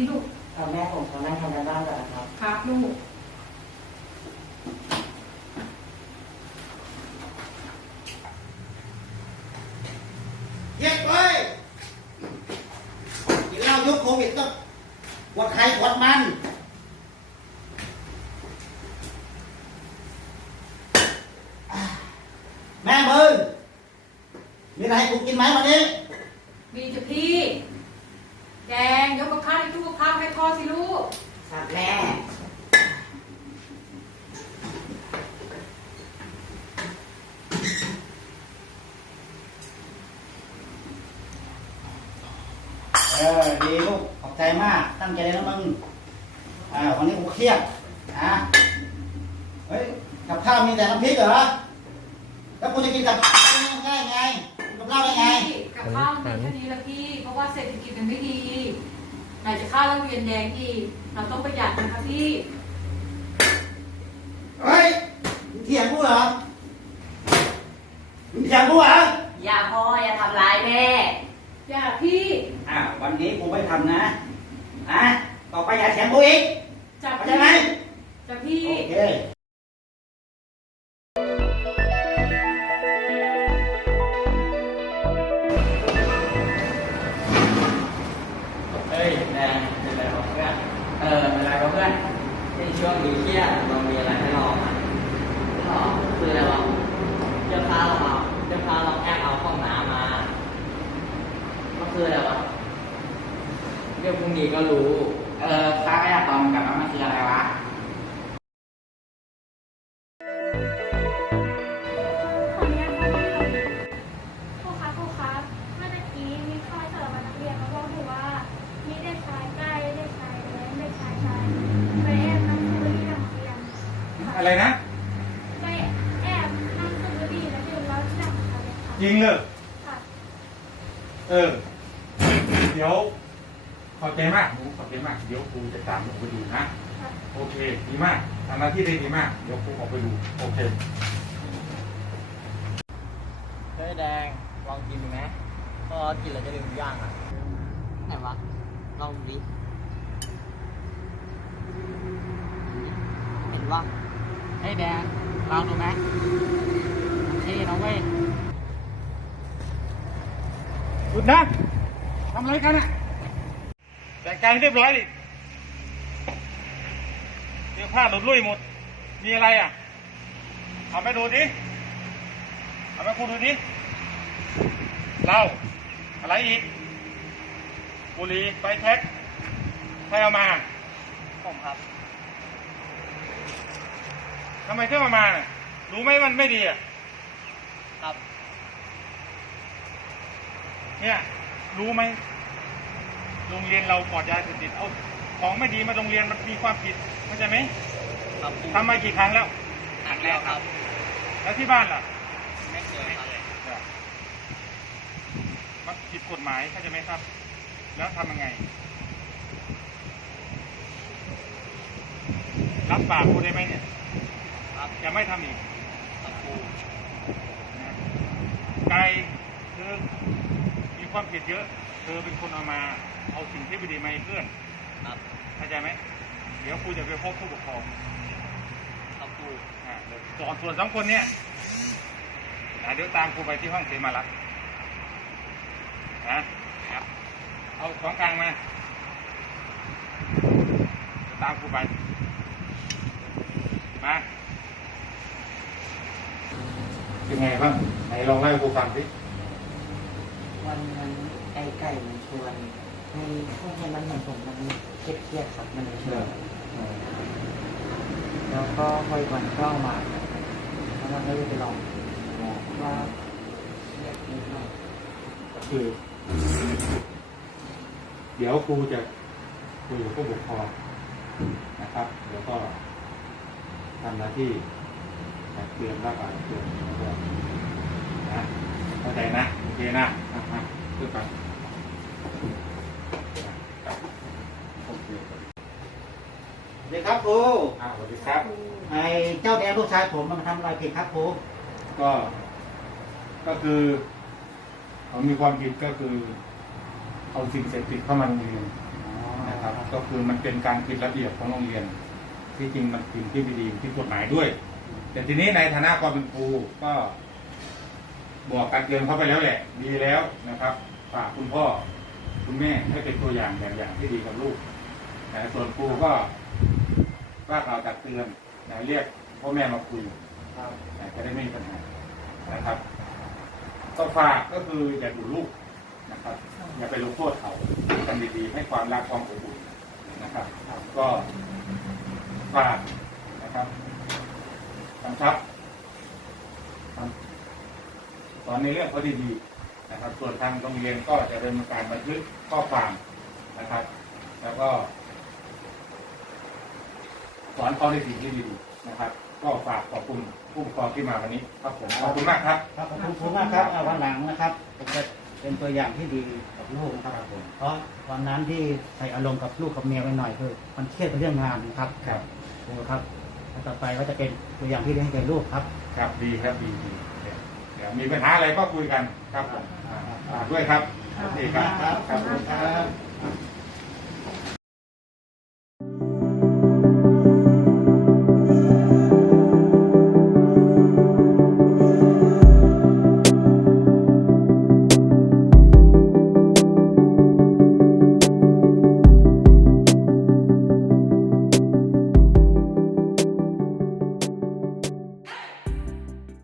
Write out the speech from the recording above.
สิลูกเอาแม่ผมขอนั่งทำงานบ้านก่อนนะครับ ครับลูก เย็ดเว้ยกินเหล้ายุคโควิดต้องกดใครกดมัน แม่มึงมีอะไรให้กูกินไหมวันนี้ มีจ้ะพี่แดง ยกกับข้าวให้ลูกกับข้าวให้พ่อสิลูกครับแม่เออดีลูกขอบใจมาก ตั้งใจเลยนะมึงอ่าวันนี้กูเครียดนะเฮ้ยกับข้าวมีแต่น้ำพริกเหรอแล้วกูจะกินกับได้ไงกินกับเหล้าได้ไงพี่กับข้าวมีแค่นี้ละพี่ เพราะว่าเศรษฐกิจมันไม่ดี ไหนจะค่าโรงเรียนแดงอีกเราต้องประหยัดนะคะพี่ เฮ้ยมึงเถียงกูเหรอมึงเถียงกูเหรออย่าพ่ออย่าทำร้ายแม่ อย่าพี่อ่าวันนี้กูไม่ทำนะนะต่อไปอย่าเถียงกูอีกจับเข้าใจพี่ไหมจับพี่ โอเค ช่วงนี้เครียดเรามีอะไรให้ อะไรนะ ไปแอบนั่งซื้อดีแล้วดื่มเหล้าที่หลังค่ะเลยค่ะจริงเลยค่ะเออ เดี๋ยว ขอบใจมากหนูขอบใจมาก เดี๋ยวครูจะตามหนูไปดูนะ ค่ะโอเค ดีมากทำหน้าที่ได้ดีมาก เดี๋ยวครูออกไปดู โอเค เฮ้ยแดงลองกินดูไหมพอกินแล้วจะลืมทุกอย่างอะไหนวะลองดูดิเห็นว่า เฮ้ยแดงลองดูไหมเท่นะเว้ยหยุดนะทำอะไรกันอะแต่งกายให้เรียบร้อยดิเดี๋ยวผ้าหลุดลุ่ยหมด มีอะไรอะเอาไปดูดิเอาไปครูดูดิเหล้าอะไรอีกบุหรี่ไฟแท็กใครเอามา ผมครับ ทำไมเธอเอามาน่ะรู้ไหมมันไม่ดีอะครับ เนี่ย รู้ไหมโรงเรียนเราปลอดยาเสพติดเอาของไม่ดีมาโรงเรียนมันมีความผิดเข้าใจไหมครับทำมากี่ครั้งแล้วครั้งแรกครับ แล้วที่บ้านล่ะไม่เคยครับเนี่ยมันผิดกฎหมายเข้าใจไหมครับ แล้วทำยังไง รับปากกูได้ไหมเนี่ยครับ จะไม่ทำอีกครับครูนะไกลเธอมีความผิดเยอะ เธอเป็นคนเอามา เอาสิ่งที่ไม่ดีมาให้เพื่อนครับเข้าใจไหมเดี๋ยวครูจะไปพบผู้ปกครองครับครูอ่าเดี๋ยวส่วนส่วนสองคนเนี่ยนะเดี๋ยวตามครูไปที่ห้องเสมารักษ์นะครับ เอาของกลางมาเดี๋ยวตามครูไปมา เป็นไงบ้างไหนลองเล่าให้ครูฟังสิวันนั้นไอ้ไก่มันชวนให้พวกให้มันเหมือนผมมันเครียดเครียดๆครับมันเลยชวนแล้วก็พออีกวันก็เอามาแล้วมันก็เลยไปลองว่าเครียดนิดหน่อยก็คือ เดี๋ยวครูจะคุยกับผู้ปกครองนะครับเดี๋ยวก็ทำหน้าที่ เตรียมรับการเตรียมแล้วก็นะเข้าใจนะโอเคนะอะอะขึ้นไปโอเคสวัสดีครับครูอ่าสวัสดีครับ ไอ้เจ้าแดงลูกชายผมมันทำอะไรผิดครับครูก็ ก็คือเขามีความผิดก็คือ เอาสิ่งเสพติดเข้ามาโรงเรียนนะครับ ก็คือมันเป็นการผิดระเบียบของโรงเรียน ที่จริงมันผิดที่ไม่ดีที่กฎหมายด้วย แต่ทีนี้ในฐานะความเป็นครูก็บอกการเตือนเขาไปแล้วแหละ ดีแล้วนะครับฝากคุณพ่อคุณแม่ให้เป็นตัวอย่างแบบอย่างที่ดีกับลูกแต่ส่วนครูก็ว่ากล่าวตักเตือนนะเรียกพ่อแม่มาคุยครับนะจะได้ไม่มีปัญหานะครับก็ฝากก็คืออย่าดูลูกนะครับ อย่าไปลงโทษเขากันดีๆให้ความรักความอบอุ่นนะครับ ก็ฝากนะครับ กำชับสอนในเรื่องเขาดีๆนะครับ ส่วนทางโรงเรียนก็จะดำเนินการบันทึกข้อความนะครับ แล้วก็ สอนเขาในสิ่งที่ดีๆนะครับ ก็ฝากขอบคุณผู้ปกครองที่มาวันนี้ครับผมขอบคุณมากครับครับขอบคุณมากครับเอาวันหลังนะครับผมจะเป็นตัวอย่างที่ดีกับลูกนะครับผมเพราะวันนั้นที่ใส่อารมณ์กับลูกกับเมียไปหน่อยคือมันเครียดกับเรื่องงานนะครับ ครับครูครับแล้ว ต่อไปก็จะเป็นตัวอย่างที่ดีให้แก่ลูกครับ ครับดีครับดีดีเดี๋ยวเดี๋ยวมีปัญหาอะไรก็คุยกันครับผมอ่าฝากด้วยครับโอเคครับครับขอบคุณครับ